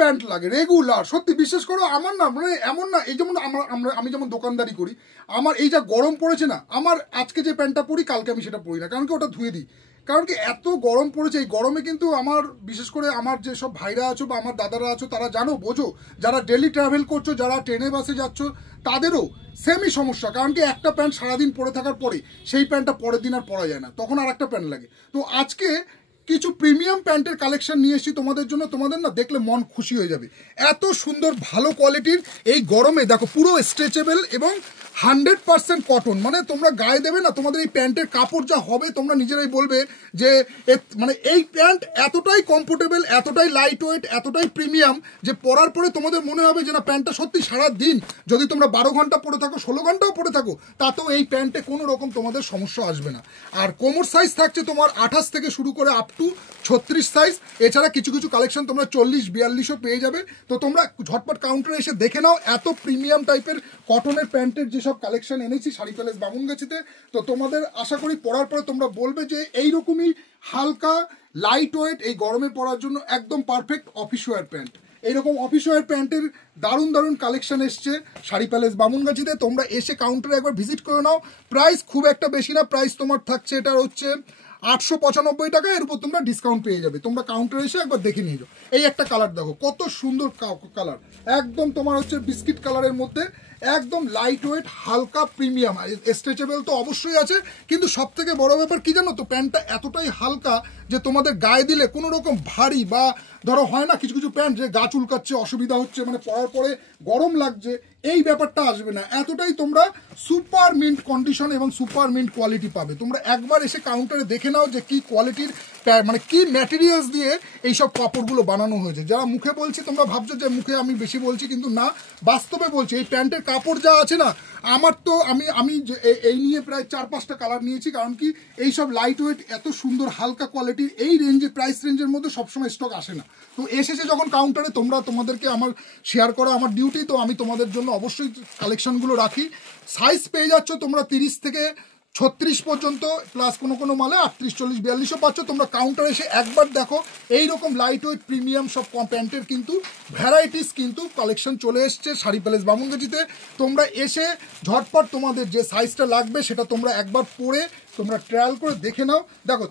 Pant লাগে regular, সত্যি বিশ্বাস করো। আমার না মানে এমন না, এই যেমন আমি যেমন দোকানদারি করি, আমার এই যা গরম পড়েছে না, আমার আজকে যে প্যান্টটা পরি কালকে আমি সেটা পরি না, কারণ কি ওটা ধুয়ে দিই। কারণ কি এত গরম পড়েছে, এই গরমে কিন্তু আমার বিশেষ করে আমার যেসব ভাইরা আছো বা আমার দাদারা আছো তারা জানো, বোঝো, যারা ডেলি ট্রাভেল করছো, যারা ট্রেনে বাসে যাচ্ছ, তাদেরও সেমই সমস্যা। কারণ কি একটা প্যান্ট সারাদিন পরে থাকার পরে সেই প্যান্টটা পরের দিন আর পরা যায় না, তখন আর একটা প্যান্ট লাগে। তো আজকে কিছু প্রিমিয়াম প্যান্টের কালেকশন নিয়ে এসেছি তোমাদের জন্য, তোমাদের না দেখলে মন খুশি হয়ে যাবে। এত সুন্দর ভালো কোয়ালিটির এই গরমে দেখো, পুরো স্ট্রেচেবল এবং 100% কটন, মানে তোমরা গায়ে দেবে না, তোমাদের এই প্যান্টের কাপড় যা হবে তোমরা নিজেরাই বলবে যে মানে এই প্যান্ট এতটাই কমফোর্টেবল, এতটাই লাইট ওয়েট, এতটাই প্রিমিয়াম যে পরার পরে তোমাদের মনে হবে যে না প্যান্টটা সত্যি সারা দিন যদি তোমরা 12 ঘন্টা পরে থাকো, 16 ঘন্টাও পরে থাকো, তাতেও এই প্যান্টে কোনো রকম তোমাদের সমস্যা আসবে না। আর কোমর সাইজ থাকছে তোমার 28 থেকে শুরু করে আপ টু 36 সাইজ, এছাড়া কিছু কিছু কালেকশন তোমরা 40-42ও পেয়ে যাবে। তো তোমরা ঝটপট কাউন্টারে এসে দেখে নাও এত প্রিমিয়াম টাইপের কটনের প্যান্টের যেসব কালেকশন এনেছি শাড়ি প্যালেস বামুনগাছিতে। তো তোমাদের আশা করি পরার পরে তোমরা বলবে যে এইরকমই হালকা লাইট ওয়েট এই গরমে পরার জন্য একদম পারফেক্ট অফিস ওয়্যার প্যান্ট। এইরকম অফিস ওয়্যার প্যান্টের দারুণ দারুণ কালেকশন এসছে শাড়ি প্যালেস বামুনগাছিতে, তোমরা এসে কাউন্টারে একবার ভিজিট করে নাও। প্রাইস খুব একটা বেশি না, প্রাইস তোমার থাকছে এটা হচ্ছে 895 টাকা, এর উপর তোমরা ডিসকাউন্ট পেয়ে যাবে। তোমরা কাউন্টারে এসে একবার দেখে নিয়ে যাও। এই একটা কালার দেখো কত সুন্দর কালার, একদম তোমার হচ্ছে বিস্কিট কালারের মধ্যে, একদম লাইট ওয়েট হালকা প্রিমিয়াম। স্ট্রেচেবল তো অবশ্যই আছে, কিন্তু সব থেকে বড় ব্যাপার কি জানো তো, প্যান্টটা এতটাই হালকা যে তোমাদের গায়ে দিলে কোনো রকম ভারী বা ধরো হয় না কিছু কিছু প্যান্ট যে গা চুলকাচ্ছে, অসুবিধা হচ্ছে, মানে পরার পরে গরম লাগছে, এই ব্যাপারটা আসবে না। এতটাই তোমরা সুপার মিন্ট কন্ডিশন এবং সুপার মিন্ট কোয়ালিটি পাবে। তোমরা একবার এসে কাউন্টারে দেখে নাও যে কি কোয়ালিটির মানে কি ম্যাটেরিয়ালস দিয়ে এইসব কাপড়গুলো বানানো হয়েছে। যারা মুখে বলছি তোমরা ভাবছো যে মুখে আমি বেশি বলছি, কিন্তু না, বাস্তবে বলছি। এই প্যান্টের কাপড় যা আছে না, আমার তো আমি এই নিয়ে প্রায় 4-5টা কালার নিয়েছি। কারণ কি এইসব লাইট ওয়েট এত সুন্দর হালকা কোয়ালিটির এই রেঞ্জে, প্রাইস রেঞ্জের মধ্যে সবসময় স্টক আসে না। তো এসেছে যখন কাউন্টারে, তোমাদেরকে আমার শেয়ার করা আমার ডিউটি, তো আমি তোমাদের জন্য অবশ্যই কালেকশনগুলো রাখি। সাইজ পেয়ে যাচ্ছ তোমরা 30 থেকে 36 পর্যন্ত, প্লাস কোনো মালে 38, 40, 42ও পাচ্ছ। তোমরা কাউন্টারে এসে একবার দেখো, এইরকম লাইট ওয়েট প্রিমিয়াম সব প্যান্টের কিন্তু ভ্যারাইটিস কিন্তু কালেকশন চলে এসছে শাড়ি প্যালেস বামুনগাছিতে। তোমরা এসে ঝটপট তোমাদের যে সাইজটা লাগবে সেটা তোমরা একবার পরে তোমরা ট্রায়াল করে দেখে নাও। দেখো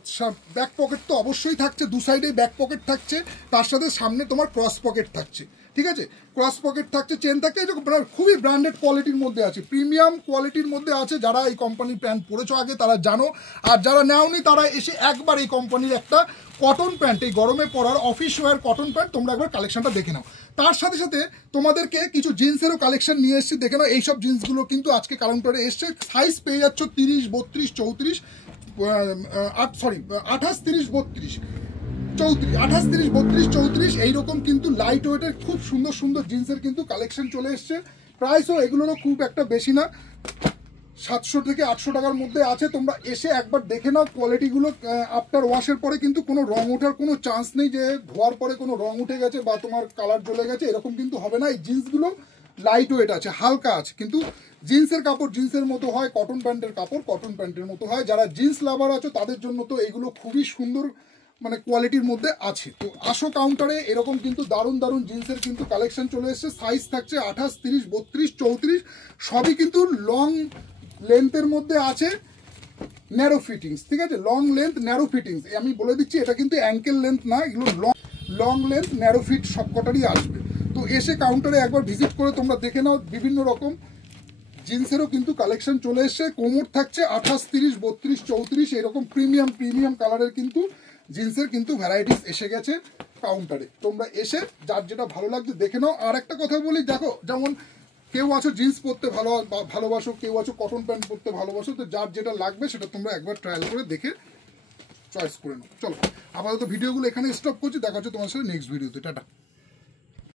ব্যাক পকেট তো অবশ্যই থাকছে, দু সাইডেই ব্যাক পকেট থাকছে, তার সাথে সামনে তোমার ক্রস পকেট থাকছে, ঠিক আছে, ক্রস পকেট থাকছে, চেন থাকছে, এরকম খুবই ব্র্যান্ডেড কোয়ালিটির মধ্যে আছে, প্রিমিয়াম কোয়ালিটির মধ্যে আছে। যারা এই কোম্পানির প্যান্ট পরেছো আগে তারা জানো, আর যারা নেওনি তারা এসে একবার এই কোম্পানির একটা কটন প্যান্ট, এই গরমে পরার অফিস ওয়্যার কটন প্যান্ট তোমরা একবার কালেকশনটা দেখে নাও। তার সাথে সাথে তোমাদেরকে কিছু জিন্সেরও কালেকশন নিয়ে এসেছি, দেখে নাও। এইসব জিন্সগুলো কিন্তু আজকে কাউন্টারে এসছে। সাইজ পেয়ে যাচ্ছ 30, 32, 34, 28, 30, 32, 34, 28, 30, 32, 34 এইরকম কিন্তু লাইট ওয়েটের খুব সুন্দর সুন্দর জিন্সের কিন্তু কালেকশন চলে এসছে। প্রাইসও এগুলোরও খুব একটা বেশি না, 700 থেকে 800 টাকার মধ্যে আছে। তোমরা এসে একবার দেখে নাও কোয়ালিটিগুলো। আফটার ওয়াশের পরে কিন্তু কোনো রং ওঠার কোনো চান্স নেই, যে ধোয়ার পরে কোনো রং উঠে গেছে বা তোমার কালার জ্বলে গেছে, এরকম কিন্তু হবে না। এই জিন্সগুলো লাইট ওয়েট আছে, হালকা আছে, কিন্তু জিন্সের কাপড় জিন্সের মতো হয়, কটন প্যান্টের কাপড় কটন প্যান্টের মতো হয়। যারা জিন্স লাভার আছো তাদের জন্য তো এইগুলো খুবই সুন্দর মানে কোয়ালিটির মধ্যে আছে। তো আসো কাউন্টারে, এরকম কিন্তু দারুণ দারুণ জিন্সের কিন্তু কালেকশন চলে এসছে। সাইজ থাকছে 28, 30, 32, 34, সবই কিন্তু লং লেন্থের মধ্যে আছে, ন্যারো ফিটিংস, ঠিক আছে, লং লেন্থ ন্যারো ফিটিংস। আমি বলে দিচ্ছি এটা কিন্তু অ্যাঙ্কেল লেন্থ না, এগুলো লং লেন্থ ন্যারো ফিট সবকটারই আসবে। তো এসে কাউন্টারে একবার ভিজিট করে তোমরা দেখে নাও। বিভিন্ন রকম জিন্সেরও কিন্তু কালেকশন চলে এসছে। কোমর থাকছে 28, 30, 32, 34 এরকম প্রিমিয়াম কালারের কিন্তু জিন্সের কিন্তু ভ্যারাইটিস এসে গেছে কাউন্টারে। তোমরা এসে যার যেটা ভালো লাগছে দেখে নাও। আর একটা কথা বলি, দেখো, যেমন কেউ আছো জিন্স পরতে ভালোবাসো, কেউ আছো কটন প্যান্ট পরতে ভালোবাসো, তো যার যেটা লাগবে সেটা তোমরা একবার ট্রায়াল করে দেখে চয়েস করে নাও। চলো আপাতত ভিডিওগুলো এখানে স্টপ করছি, দেখা হচ্ছে তোমার সাথে নেক্সট ভিডিওতে। টাটা।